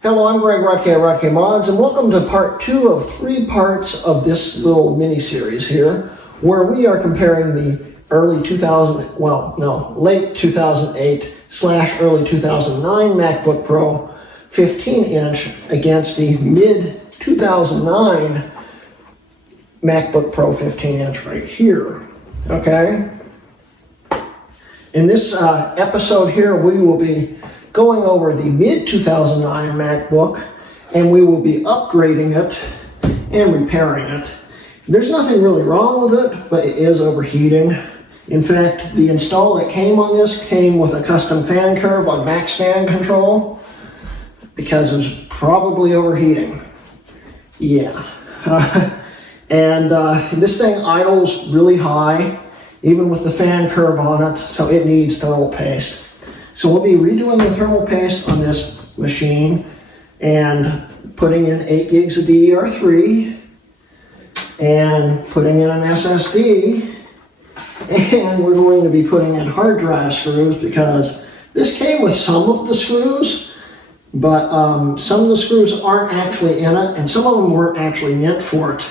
Hello, I'm Greg Rodkay Mods, and welcome to part 2 of 3 parts of this little mini-series here, where we are comparing the late 2008 / early 2009 MacBook Pro 15-inch against the mid-2009 MacBook Pro 15-inch right here, okay? In this episode here, we will be going over the mid-2009 MacBook, and we will be upgrading it and repairing it. There's nothing really wrong with it, but it is overheating. In fact, the install that came on this came with a custom fan curve on max fan control because it was probably overheating. Yeah. And this thing idles really high, even with the fan curve on it, so it needs thermal paste. So we'll be redoing the thermal paste on this machine and putting in 8 gigs of DDR3 and putting in an SSD, and we're going to be putting in hard drive screws because this came with some of the screws, but some of the screws aren't actually in it and some of them weren't actually meant for it.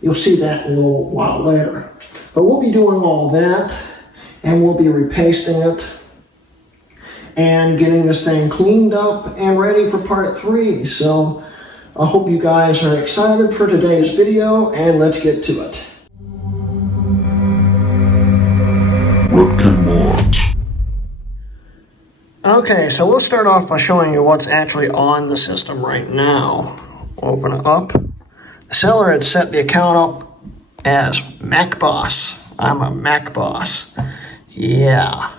You'll see that a little while later. But we'll be doing all that, and we'll be repasting it and getting this thing cleaned up and ready for part 3. So I hope you guys are excited for today's video, and let's get to it. Okay, so we'll start off by showing you what's actually on the system right now. Open it up. The seller had set the account up as MacBoss. I'm a MacBoss. Yeah.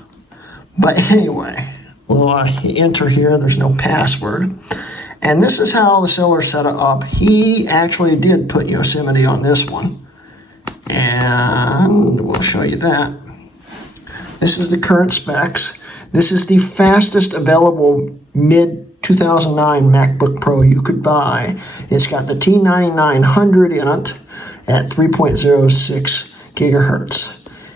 But anyway, we'll enter here. There's no password. And this is how the seller set it up. He actually did put Yosemite on this one. And we'll show you that. This is the current specs. This is the fastest available mid-2009 MacBook Pro you could buy. It's got the T9900 in it at 3.06 gigahertz.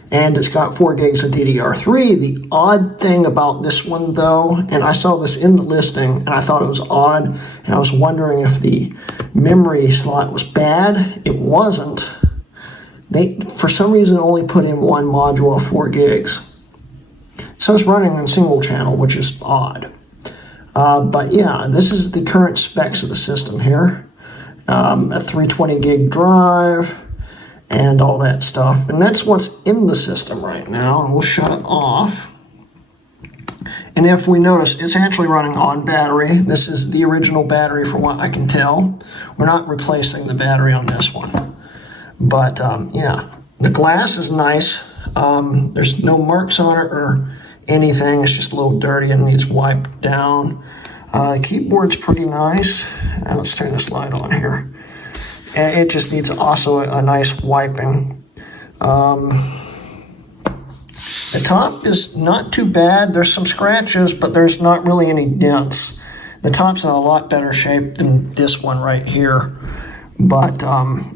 And it's got 4 gigs of DDR3. The odd thing about this one, though, and I saw this in the listing, and I thought it was odd, and I was wondering if the memory slot was bad. It wasn't. They, for some reason, only put in one module of 4 gigs. So it's running on single channel, which is odd. But yeah, this is the current specs of the system here. A 320 gig drive and all that stuff. And that's what's in the system right now. And we'll shut it off. And if we notice, it's actually running on battery. This is the original battery from what I can tell. We're not replacing the battery on this one. But yeah, the glass is nice. There's no marks on it or anything. It's just a little dirty and needs wiped down. Keyboard's pretty nice. Let's turn this light on here. And it just needs also a nice wiping. The top is not too bad. There's some scratches, but there's not really any dents. The top's in a lot better shape than this one right here. But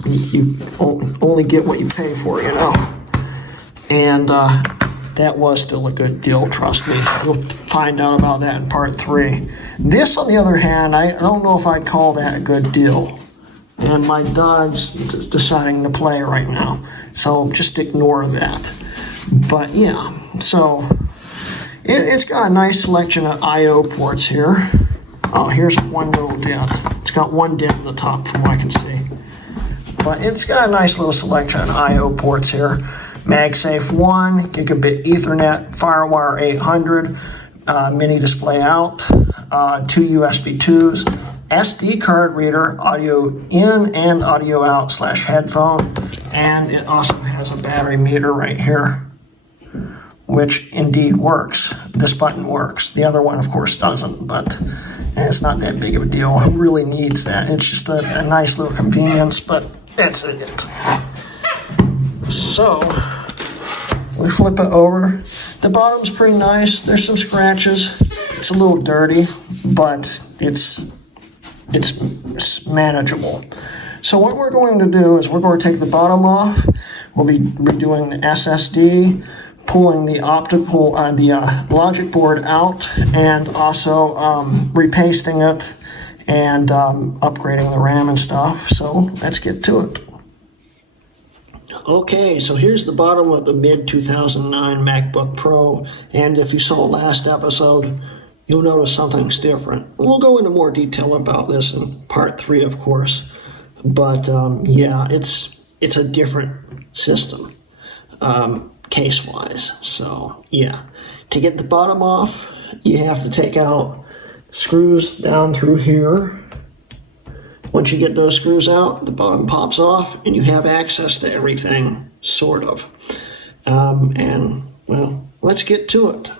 you only get what you pay for, you know. And that was still a good deal, trust me. We'll find out about that in part 3. This, on the other hand, I don't know if I'd call that a good deal. And my dog's deciding to play right now, so just ignore that. But yeah, so it's got a nice selection of I/O ports here. Oh, here's one little dent. It's got one dent in the top from what I can see. But it's got a nice little selection of I/O ports here. MagSafe 1, Gigabit Ethernet, FireWire 800, mini display out, 2 USB 2s, SD card reader, audio in and audio out / headphone, and it also has a battery meter right here, which indeed works. This button works. The other one, of course, doesn't, but it's not that big of a deal. Who really needs that? It's just a nice little convenience, but that's it. So we flip it over. The bottom's pretty nice. There's some scratches. It's a little dirty, but it's manageable. So what we're going to do is we're going to take the bottom off. We'll be redoing the SSD, pulling the logic board out, and also repasting it and upgrading the RAM and stuff. So let's get to it. Okay, so here's the bottom of the mid-2009 MacBook Pro, and if you saw last episode, you'll notice something's different. We'll go into more detail about this in part 3, of course, but yeah, it's a different system, case-wise. So yeah, to get the bottom off, you have to take out screws down through here. Once you get those screws out, the bottom pops off and you have access to everything, sort of. And, well, let's get to it.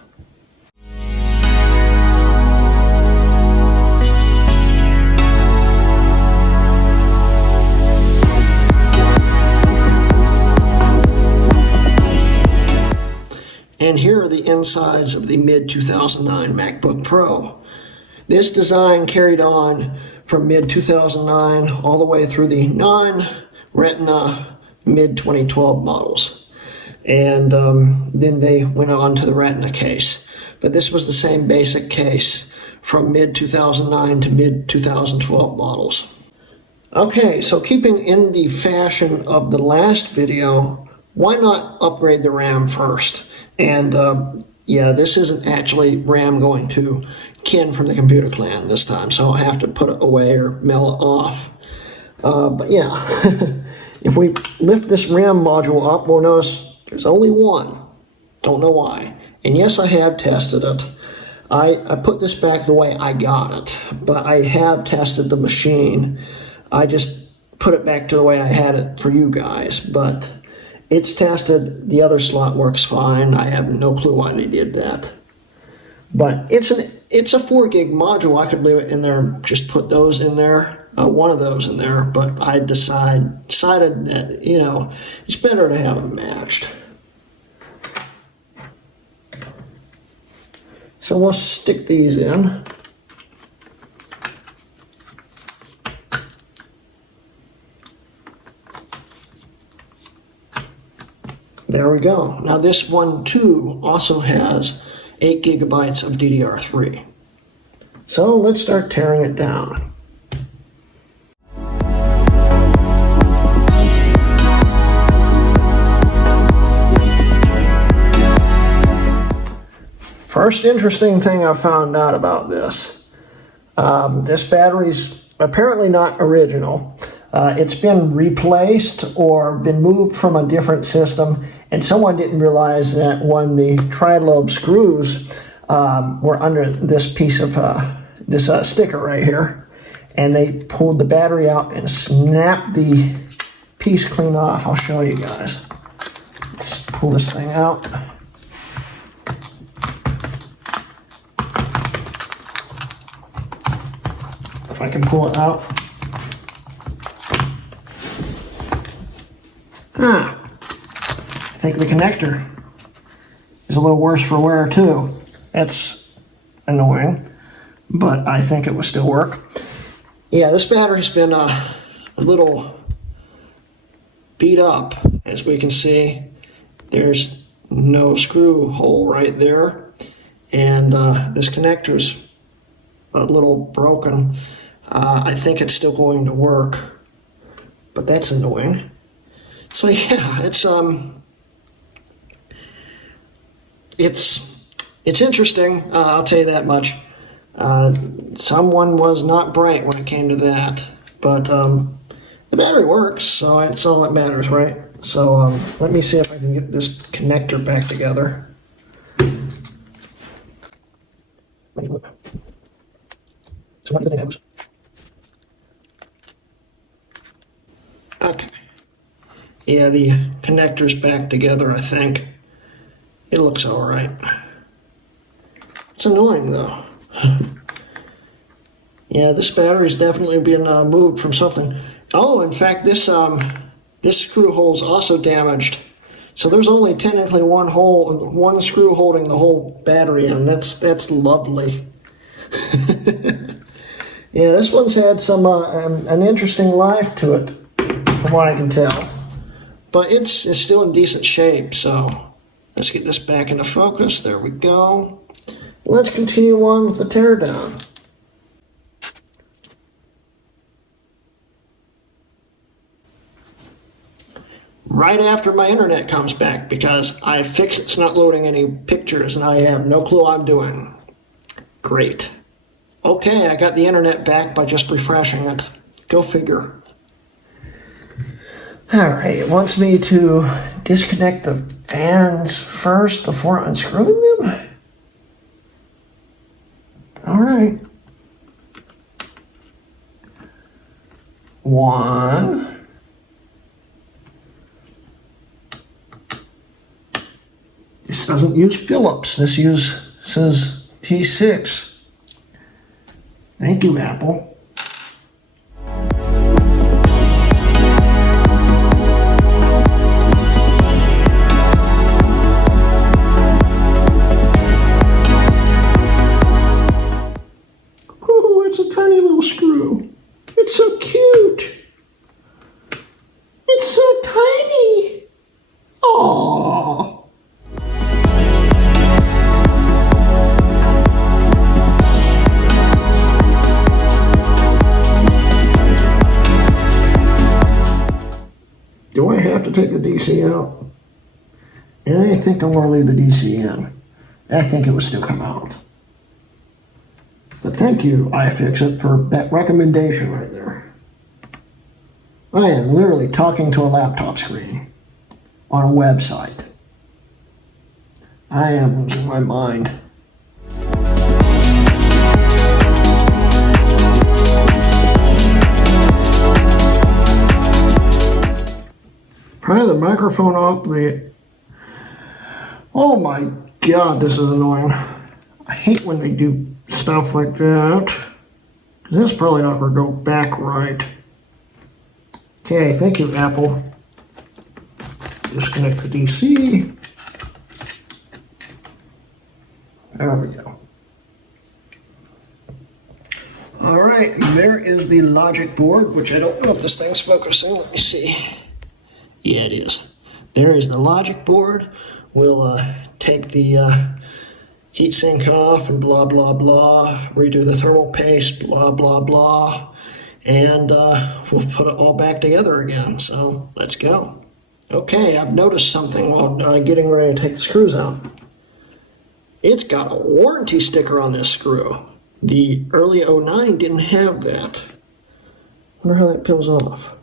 And here are the insides of the mid-2009 MacBook Pro. This design carried on from mid-2009 all the way through the non-Retina mid-2012 models. And then they went on to the Retina case. But this was the same basic case from mid-2009 to mid-2012 models. Okay, so keeping in the fashion of the last video, why not upgrade the RAM first? And yeah, this isn't actually RAM going to Ken from the Computer Clan this time, so I'll have to put it away or mail it off. But yeah, if we lift this RAM module up, we'll notice there's only one. Don't know why. And yes, I have tested it. I put this back the way I got it, but I have tested the machine. I just put it back to the way I had it for you guys, but it's tested. The other slot works fine. I have no clue why they did that. But it's a 4 gig module. I could leave it in there, just put those in there, one of those in there. But I decided that, you know, it's better to have them matched. So we'll stick these in. There we go. Now this one too also has 8 gigabytes of DDR3. So let's start tearing it down. First interesting thing I found out about this. This battery's apparently not original. It's been replaced or been moved from a different system, and someone didn't realize that when the tri-lobe screws were under this piece of this sticker right here, and they pulled the battery out and snapped the piece clean off. I'll show you guys. Let's pull this thing out. If I can pull it out. I think the connector is a little worse for wear too. That's annoying, but I think it will still work. Yeah, this battery's been a little beat up. As we can see, there's no screw hole right there, and this connector's a little broken. I think it's still going to work, but that's annoying. So yeah, it's interesting. I'll tell you that much. Someone was not bright when it came to that, but the battery works, so it's all that matters, right? So let me see if I can get this connector back together. So what do they have? Okay. Yeah, the connector's back together, I think. It looks all right. It's annoying, though. Yeah, this battery's definitely been moved from something. Oh, in fact, this screw hole's also damaged. So there's only technically one screw holding the whole battery in. That's lovely. Yeah, this one's had some an interesting life to it, from what I can tell. But it's still in decent shape, so let's get this back into focus. There we go. Let's continue on with the teardown. right after my internet comes back because I fixed it's not loading any pictures and I have no clue what I'm doing. Great. Okay, I got the internet back by just refreshing it. Go figure. Alright, it wants me to disconnect the fans first before unscrewing them? Alright. 1. This doesn't use Phillips. This says T6. Thank you, Apple. Oh, it's a tiny little screw. It's so cute. It's so tiny. Aww. Do I have to take the DC out? And I think I'm going to leave the DC in. I think it will still come out. But thank you, iFixit, for that recommendation right there. I am literally talking to a laptop screen on a website. I am losing my mind. Pry the microphone off Oh my god, this is annoying. I hate when they do stuff like that. This is probably not going to go back right. Okay, thank you, Apple. Disconnect the DC. There we go. Alright, there is the logic board, which I don't know if this thing's focusing. Let me see. Yeah, it is. There is the logic board. We'll take the heatsink off and blah, blah, blah. Redo the thermal paste, blah, blah, blah. And we'll put it all back together again. So let's go. Okay, I've noticed something while getting ready to take the screws out. It's got a warranty sticker on this screw. The early 09 didn't have that. Wonder how that peels off.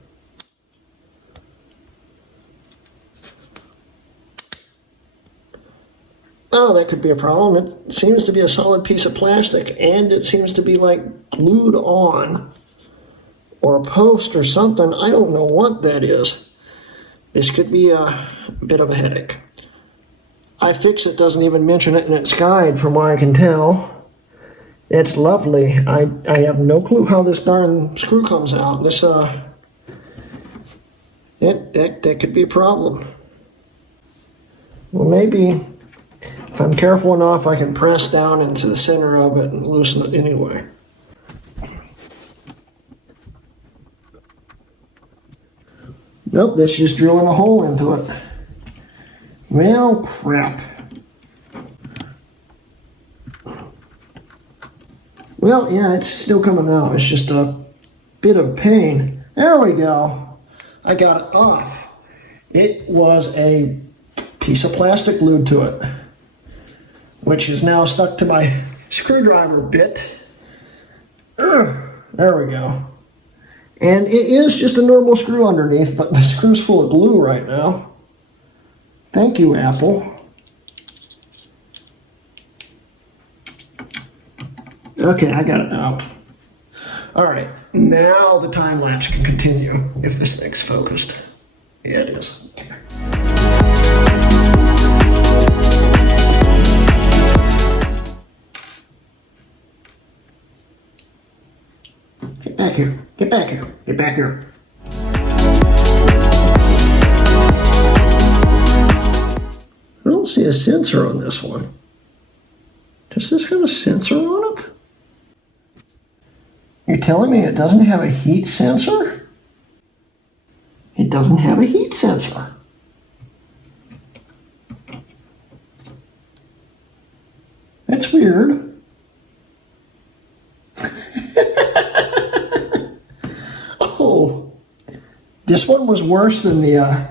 Oh, that could be a problem. It seems to be a solid piece of plastic, and it seems to be like glued on, or a post or something. I don't know what that is. This could be a bit of a headache. iFixit doesn't even mention it in its guide, from what I can tell. It's lovely. I have no clue how this darn screw comes out. This that could be a problem. Well, maybe if I'm careful enough, I can press down into the center of it and loosen it anyway. Nope, that's just drilling a hole into it. Well, crap. Well, yeah, it's still coming out. It's just a bit of pain. There we go. I got it off. It was a piece of plastic glued to it, which is now stuck to my screwdriver bit. There we go. And it is just a normal screw underneath, but the screw's full of glue right now. Thank you, Apple. Okay, I got it out. All right, now the time lapse can continue if this thing's focused. Yeah, it is. Okay. Get back here. Get back here. Get back here. I don't see a sensor on this one. Does this have a sensor on it? You're telling me it doesn't have a heat sensor? It doesn't have a heat sensor. That's weird. Oh, this one was worse than the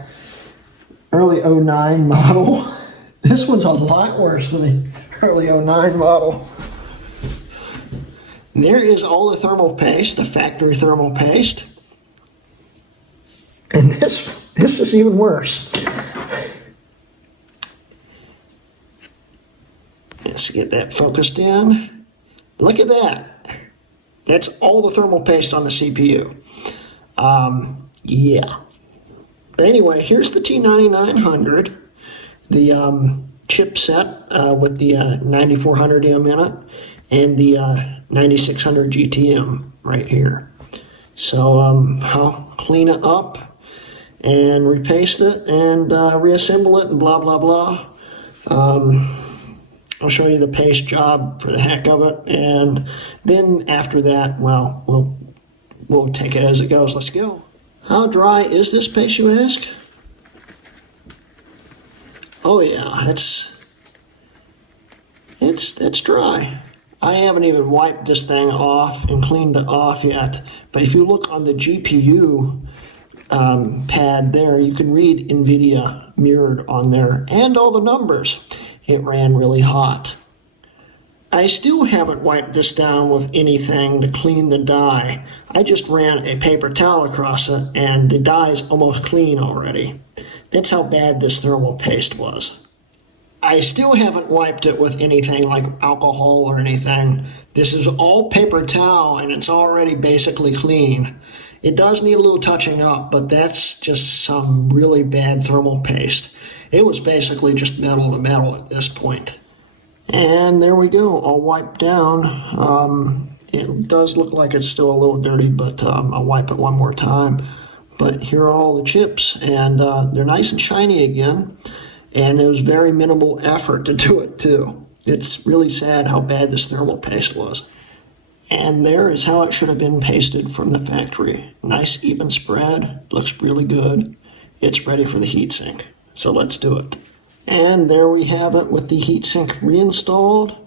early '09 model. This one's a lot worse than the early '09 model. And there is all the thermal paste, the factory thermal paste. And this is even worse. Let's get that focused in. Look at that. That's all the thermal paste on the CPU. Yeah. But anyway, here's the T9900, the chipset with the 9400M in it, and the 9600 GTM right here. So I'll clean it up and repaste it and reassemble it and blah, blah, blah. I'll show you the paste job for the heck of it, and then after that, well, we'll take it as it goes. Let's go. How dry is this paste, you ask? Oh yeah, it's dry. I haven't even wiped this thing off and cleaned it off yet, but if you look on the GPU pad there, you can read NVIDIA mirrored on there and all the numbers. It ran really hot. I still haven't wiped this down with anything to clean the die. I just ran a paper towel across it and the die is almost clean already. That's how bad this thermal paste was. I still haven't wiped it with anything like alcohol or anything. This is all paper towel and it's already basically clean. It does need a little touching up, but that's just some really bad thermal paste. It was basically just metal to metal at this point. And there we go, all wiped down. It does look like it's still a little dirty, but I'll wipe it one more time. But here are all the chips, and they're nice and shiny again. And it was very minimal effort to do it too. It's really sad how bad this thermal paste was. And there is how it should have been pasted from the factory. Nice even spread, looks really good. It's ready for the heatsink. So let's do it. And there we have it with the heatsink reinstalled.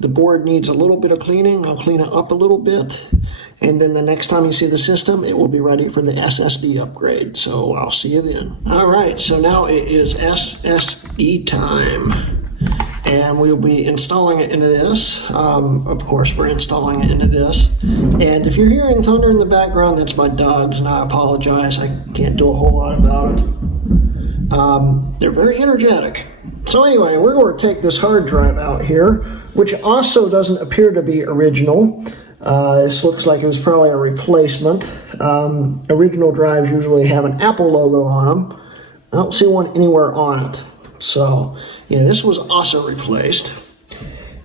The board needs a little bit of cleaning. I'll clean it up a little bit. And then the next time you see the system, it will be ready for the SSD upgrade. So I'll see you then. All right, so now it is SSD time. And we'll be installing it into this. Of course, we're installing it into this. And if you're hearing thunder in the background, that's my dogs, and I apologize. I can't do a whole lot about it. They're very energetic. So anyway, we're going to take this hard drive out here, which also doesn't appear to be original. This looks like it was probably a replacement. Original drives usually have an Apple logo on them. I don't see one anywhere on it. So yeah, this was also replaced.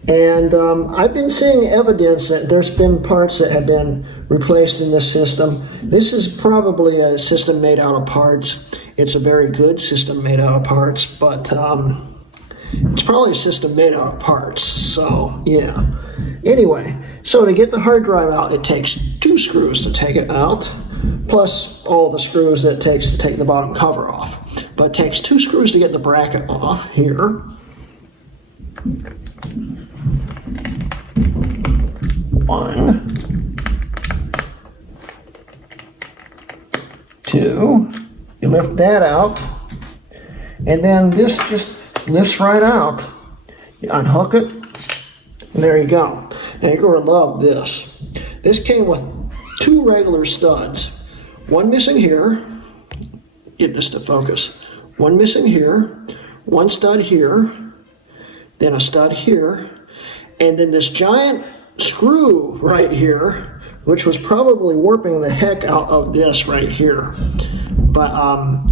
And I've been seeing evidence that there's been parts that have been replaced in this system. This is probably a system made out of parts. It's a very good system made out of parts, but it's probably a system made out of parts, so yeah. Anyway, so to get the hard drive out, it takes 2 screws to take it out, plus all the screws that it takes to take the bottom cover off. But it takes 2 screws to get the bracket off here. 1, 2. You lift that out, and then this just lifts right out. You unhook it, and there you go. Now you're going to love this. This came with 2 regular studs. One missing here. Get this to focus. One missing here. One stud here. Then a stud here. And then this giant screw right here, which was probably warping the heck out of this right here. But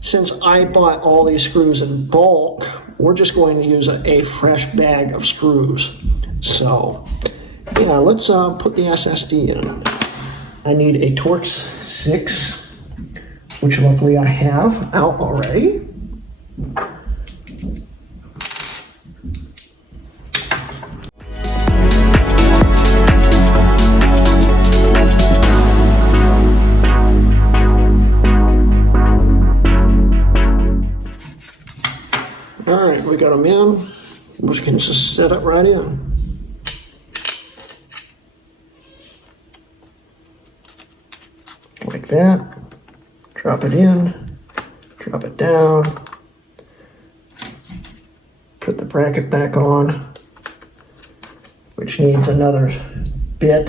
since I bought all these screws in bulk, we're just going to use a fresh bag of screws. So yeah, let's put the SSD in. I need a Torx 6, which luckily I have out already. Alright, we got them in. We can just set it right in. Like that. Drop it in. Drop it down. put the bracket back on, which needs another bit.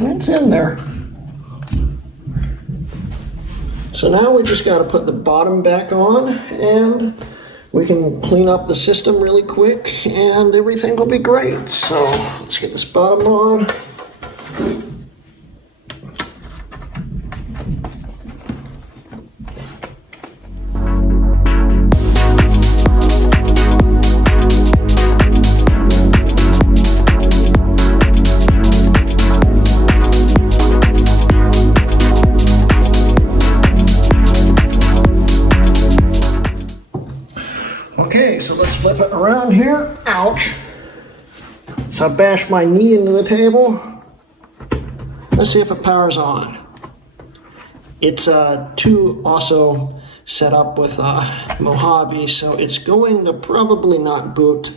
It's in there. So now we just got to put the bottom back on, and we can clean up the system really quick and everything will be great. So let's get this bottom on. Okay, so let's flip it around here. Ouch. So I bashed my knee into the table. Let's see if it powers on. It's two also set up with Mojave, so it's going to probably not boot.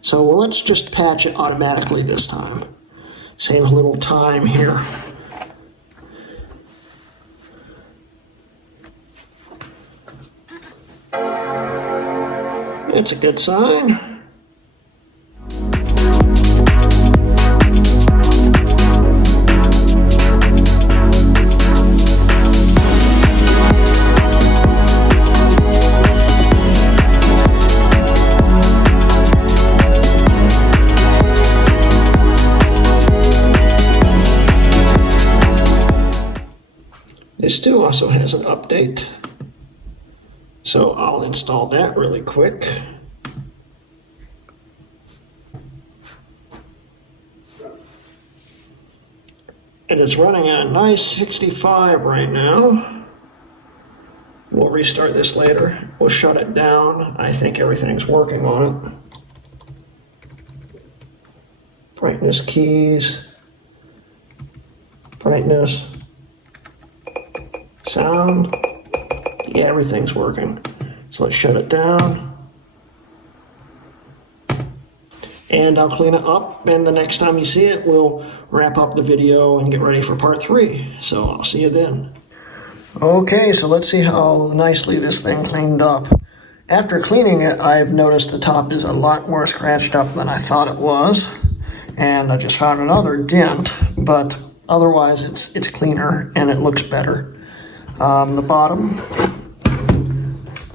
So let's just patch it automatically this time. Save a little time here. It's a good sign. This too also has an update. So I'll install that really quick. And it's running at a nice 65 right now. We'll restart this later. We'll shut it down. I think everything's working on it. Brightness keys. Brightness. Sound. Yeah, everything's working. So let's shut it down. And I'll clean it up, and the next time you see it, we'll wrap up the video and get ready for part 3. So I'll see you then. Okay, so let's see how nicely this thing cleaned up. After cleaning it, I've noticed the top is a lot more scratched up than I thought it was. And I just found another dent, but otherwise it's cleaner and it looks better. The bottom,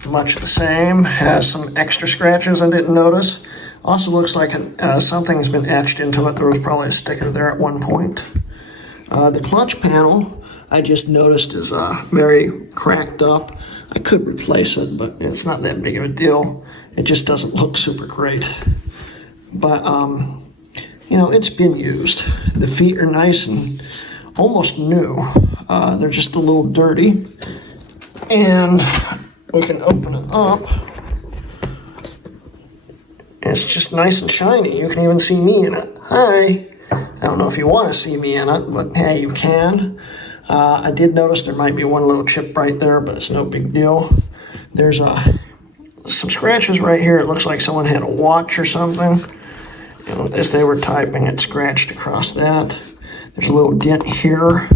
much the same, has some extra scratches I didn't notice. Also looks like something's been etched into it. There was probably a sticker there at one point. The clutch panel, I just noticed, is very cracked up. I could replace it, but it's not that big of a deal. It just doesn't look super great. But, you know, it's been used. The feet are nice and almost new. They're just a little dirty. And we can open it up. And it's just nice and shiny. You can even see me in it. Hi. I don't know if you want to see me in it, but hey, you can. I did notice there might be one little chip right there, but it's no big deal. There's some scratches right here. It looks like someone had a watch or something. You know, as they were typing, it scratched across that. There's a little dent here.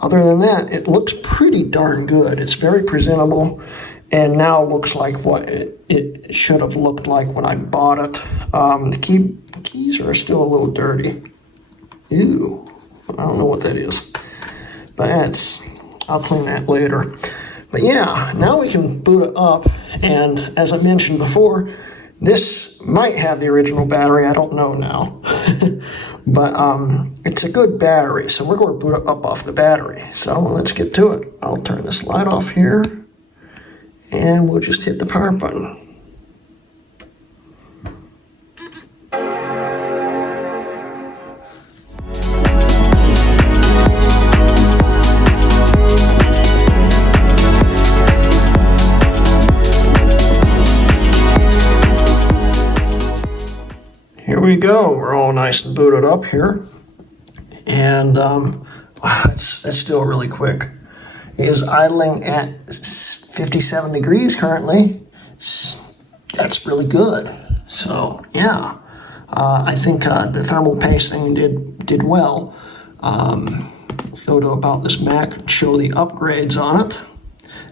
Other than that, it looks pretty darn good. It's very presentable. And now looks like what it should have looked like when I bought it. The keys are still a little dirty. Ew, I don't know what that is. But I'll clean that later. But yeah, now we can boot it up. And as I mentioned before, this might have the original battery. I don't know now. But it's a good battery. So we're going to boot it up off the battery. So let's get to it. I'll turn this light off here. And we'll just hit the power button. Here we go. We're all nice and booted up here. And wow, that's still really quick. It is idling at 57 degrees currently, that's really good. So yeah, I think the thermal paste thing did well. Go to About This Mac and show the upgrades on it.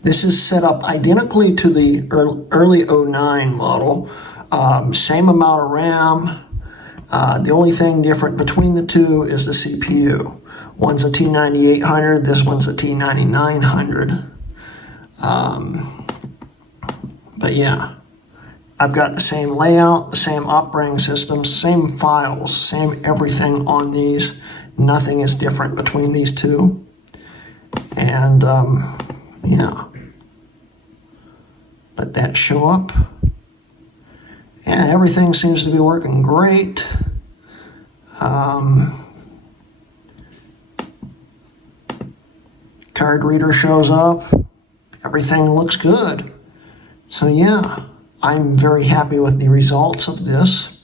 This is set up identically to the early 09 model. Same amount of RAM. The only thing different between the two is the CPU. One's a T9800, this one's a T9900. But yeah, I've got the same layout, the same operating systems, same files, same everything on these. Nothing is different between these two. And yeah, let that show up. And everything seems to be working great. Card reader shows up. Everything looks good. So yeah, I'm very happy with the results of this.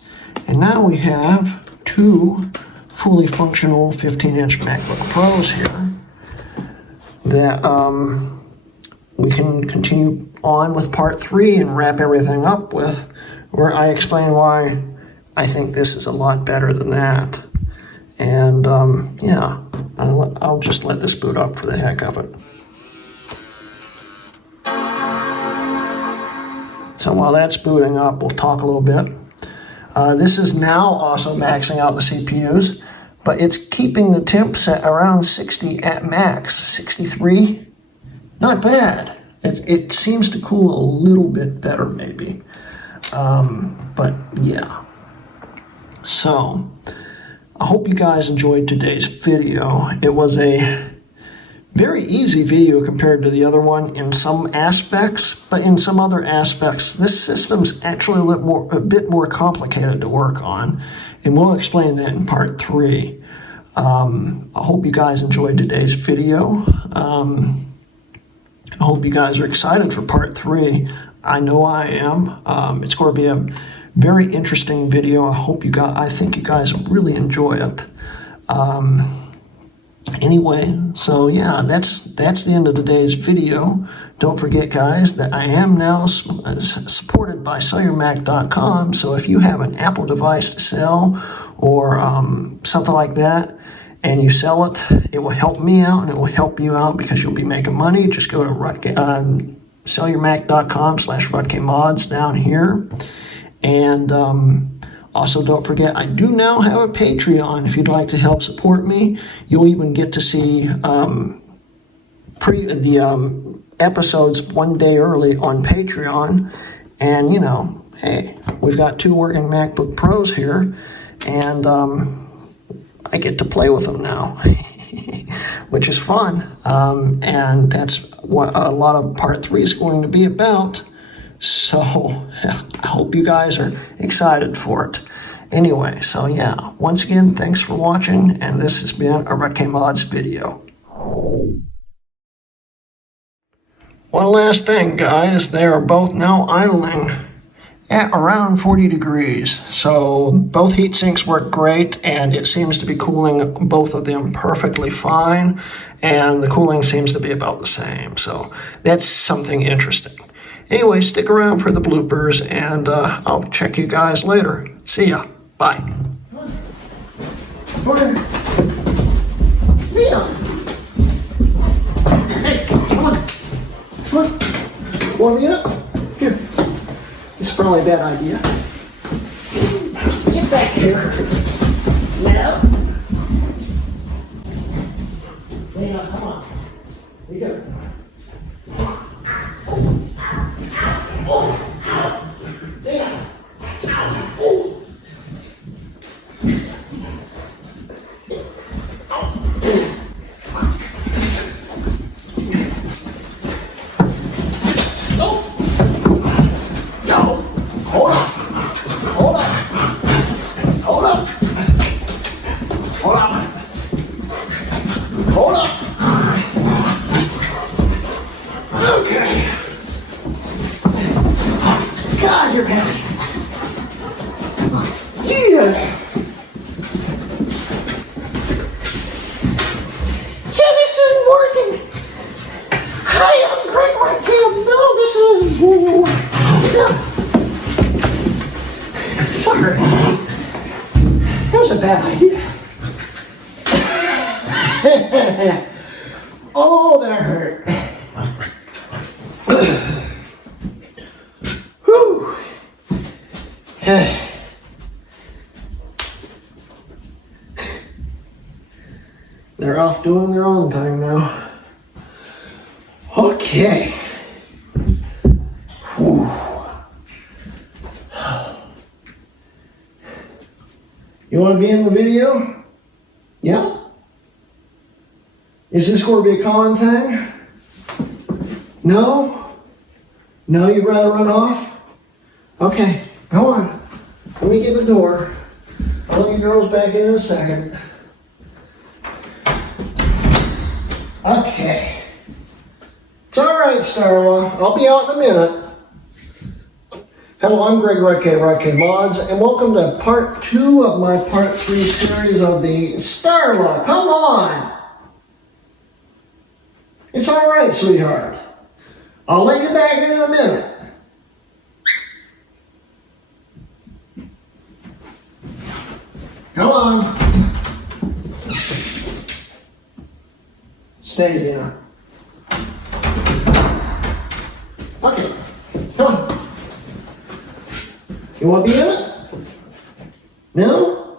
And now we have two fully functional 15-inch MacBook Pros here that we can continue on with part 3 and wrap everything up with, where I explain why I think this is a lot better than that. And yeah, I'll just let this boot up for the heck of it. So while that's booting up, we'll talk a little bit. This is now also maxing out the CPUs, but it's keeping the temps at around 60 at max, 63. Not bad. It seems to cool a little bit better maybe. But yeah. So I hope you guys enjoyed today's video. It was a very easy video compared to the other one in some aspects, but in some other aspects, this system's actually a bit more complicated to work on, and we'll explain that in part 3. I hope you guys enjoyed today's video. I hope you guys are excited for part 3. I know I am. It's going to be a very interesting video. I think you guys will really enjoy it. Anyway, so yeah, that's the end of today's video. Don't forget, guys, that I am now supported by SellYourMac.com. So if you have an Apple device to sell or something like that, and you sell it, it will help me out and it will help you out because you'll be making money. Just go to SellYourMac.com/RutkeMods down here. And also, don't forget, I do now have a Patreon. If you'd like to help support me, you'll even get to see the episodes one day early on Patreon. And, you know, hey, we've got 2 working MacBook Pros here, and I get to play with them now, which is fun. And that's what a lot of part 3 is going to be about. So I hope you guys are excited for it. Anyway, so yeah, once again, thanks for watching, and this has been a RutkeMods video. One last thing, guys, they are both now idling at around 40 degrees. So both heat sinks work great, and it seems to be cooling both of them perfectly fine, and the cooling seems to be about the same. So that's something interesting. Anyway, stick around for the bloopers, and I'll check you guys later. See ya. Bye. Hey, come on. Come on. Warm me up. Here. It's probably a bad idea. Get back here. Now. Dana, come on. You got it. You're heavy. Yeah. Yeah, this isn't working. Hi, I'm Greg Rutke. No, this isn't. bad idea. Oh, that hurt. Whew. They're off doing their own thing now. Okay. Whew. You want to be in the video? Yeah? Is this going to be a common thing? No? No, you'd rather run off? Okay, go on. Let me get the door. I'll let you girls back in a second. Okay. It's alright, Starla. I'll be out in a minute. Hello, I'm Greg Rudke Mods, and welcome to part 2 of my part 3 series of the Starla. Come on! It's alright, sweetheart. I'll let you back in a minute. Come on. Stay, Zena. Okay, come on. You want to be in it? No?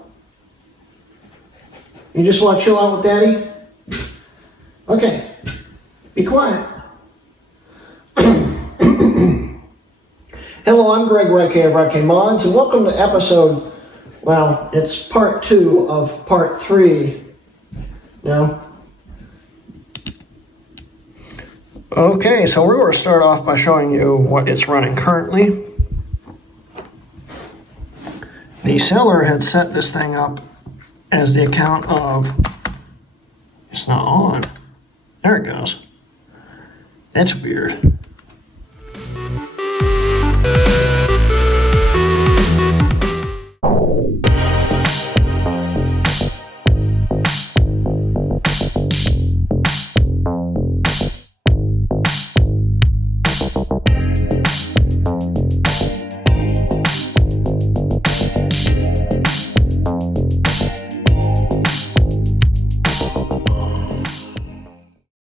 You just want to chill out with Daddy? Okay. Be quiet. Hello, I'm Greg Rudke Mods, and welcome to episode, well, it's part 2 of part 3. No? Okay, so we're going to start off by showing you what it's running currently. The seller had set this thing up as the account of, it's not on. There it goes. That's weird.